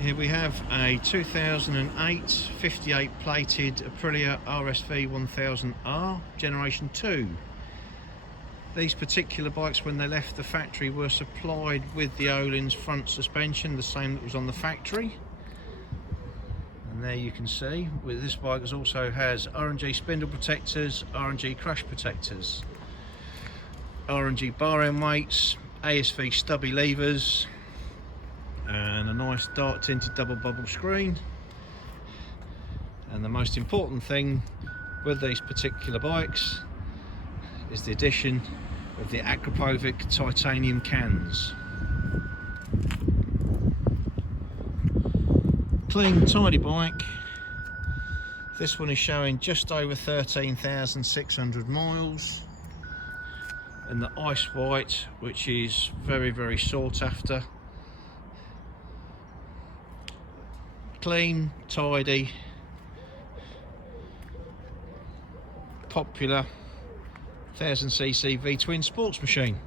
Here we have a 2008 58 plated Aprilia RSV-R Generation 2. These particular bikes, when they left the factory, were supplied with the Ohlins front suspension, the same that was on the factory. And there you can see, with this bike also has R&G spindle protectors, R&G crash protectors, R&G bar end weights, ASV stubby levers, and a nice dark tinted double bubble screen. And the most important thing with these particular bikes is the addition of the Akrapovic titanium cans. Clean, tidy bike. This one is showing just over 13,600 miles, and the ice white, which is very, very sought after. Clean, tidy, popular 1000cc V-Twin sports machine.